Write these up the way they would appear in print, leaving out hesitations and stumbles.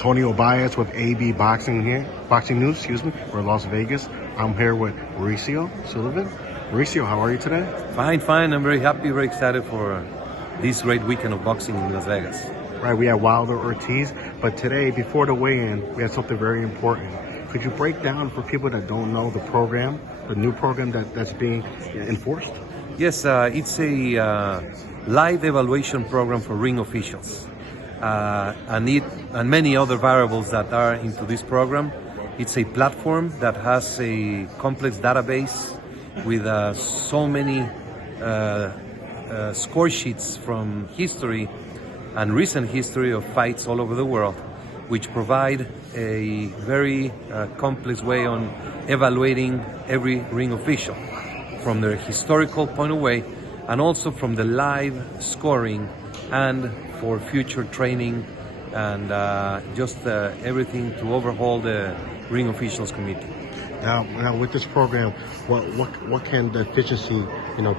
Antonio Baez with AB Boxing News, excuse me. We're in Las Vegas. I'm here with Mauricio Suliman. Mauricio, how are you today? Fine. I'm very happy, very excited for this great weekend of boxing in Las Vegas. Right, we had Wilder Ortiz, but today, before the weigh-in, we had something very important. Could you break down for people that don't know the program, the new program that's being enforced? Yes, it's a live evaluation program for ring officials. And many other variables that are into this program. It's a platform that has a complex database with so many score sheets from history and recent history of fights all over the world, which provide a very complex way on evaluating every ring official from their historical point of view, and also from the live scoring and for future training and just everything to overhaul the ring officials committee. Now with this program, what can the efficiency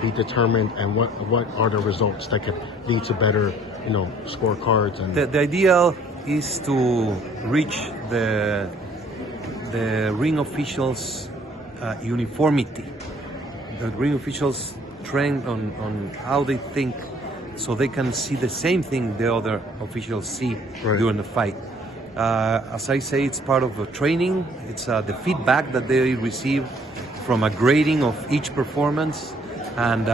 be determined, and what are the results that could lead to better scorecards? And the ideal is to reach the ring officials uniformity. The ring officials trained on how they think, so they can see the same thing the other officials see during the fight. As I say, it's part of the training. It's the feedback that they receive from a grading of each performance, and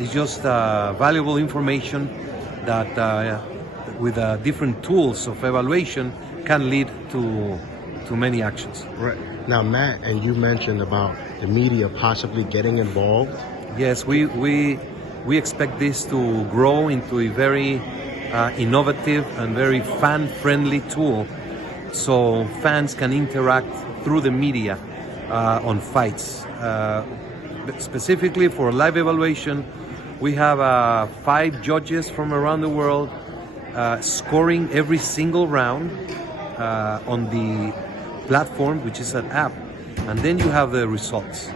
it's just valuable information that with different tools of evaluation can lead to many actions. Right. Now, Matt, and you mentioned about the media possibly getting involved. Yes, we expect this to grow into a very innovative and very fan-friendly tool, so fans can interact through the media on fights. Specifically for live evaluation, we have 5 judges from around the world scoring every single round on the platform, which is an app, and then you have the results.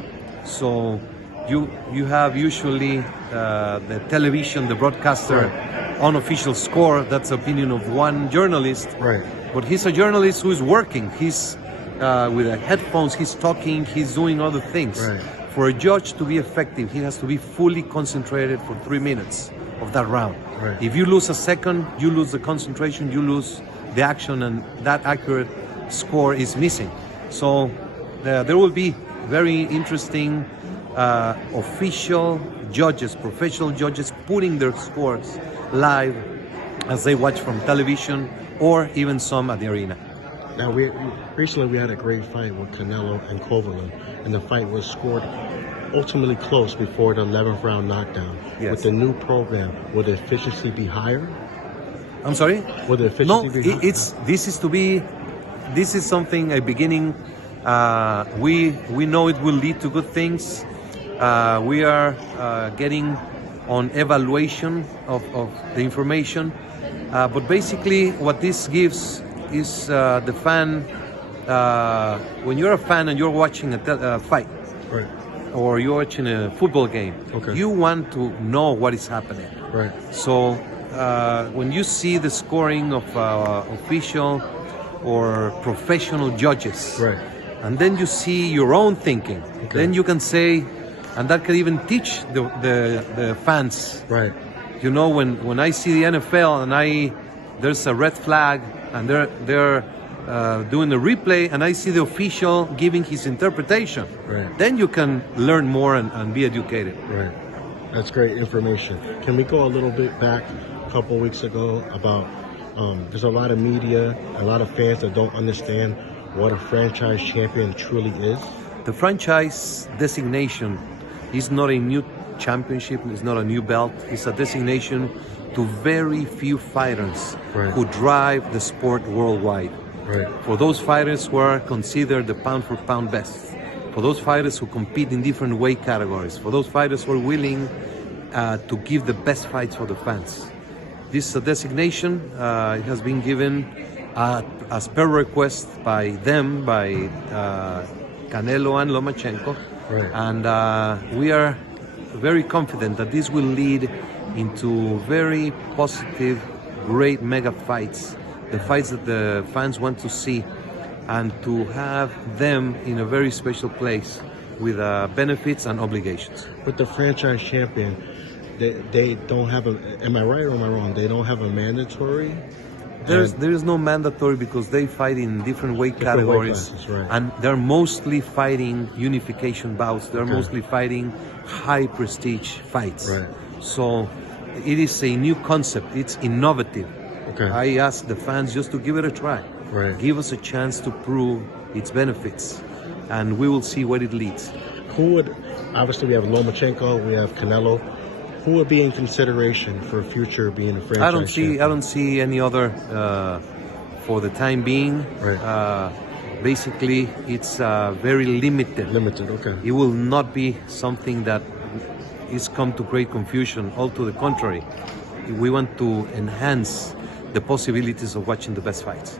So you have usually the television, the broadcaster, unofficial score. That's the opinion of one journalist. Right. But he's a journalist who is working. He's with the headphones. He's talking. He's doing other things. Right. For a judge to be effective, he has to be fully concentrated for 3 minutes of that round. Right. If you lose a second, you lose the concentration, you lose the action, and that accurate score is missing. So there will be very interesting official judges, professional judges, putting their scores live as they watch from television or even some at the arena. Now, recently we had a great fight with Canelo and Loma, and the fight was scored ultimately close before the 11th round knockdown. Yes. With the new program, will the efficiency be higher? I'm sorry? Will the efficiency be higher? This is something, a beginning. We know it will lead to good things. We are getting on evaluation of the information. But basically what this gives is the fan, when you're a fan and you're watching a fight, right, or you're watching a football game, okay, you want to know what is happening. Right. So when you see the scoring of official or professional judges, right, and then you see your own thinking, okay, then you can say, and that can even teach the fans. Right. When I see the NFL and there's a red flag and they're doing the replay, and I see the official giving his interpretation, right, then you can learn more and be educated. Right. That's great information. Can we go a little bit back a couple weeks ago about there's a lot of media, a lot of fans that don't understand what a franchise champion truly is? The franchise designation is not a new championship, it's not a new belt, it's a designation to very few fighters, right, who drive the sport worldwide. Right. For those fighters who are considered the pound for pound best, for those fighters who compete in different weight categories, for those fighters who are willing to give the best fights for the fans. This designation it has been given as per request by them, by Canelo and Loma, right, and we are very confident that this will lead into very positive, great mega fights the fights that the fans want to see, and to have them in a very special place with benefits and obligations. With the franchise champion, they don't have a. Am I right or am I wrong? They don't have a mandatory. There is no mandatory because they fight in different weight categories, classes, right. and they're mostly fighting unification bouts. They're mostly fighting high prestige fights. Right. So it is a new concept. It's innovative. Okay. I ask the fans just to give it a try. Right. Give us a chance to prove its benefits, and we will see where it leads. Who would? Obviously, we have Lomachenko. We have Canelo. Who would be in consideration for future being a franchise champion? I don't see any other for the time being. Right. Basically, it's very limited. Limited. Okay. It will not be something that is come to great confusion. All to the contrary, we want to enhance the possibilities of watching the best fights.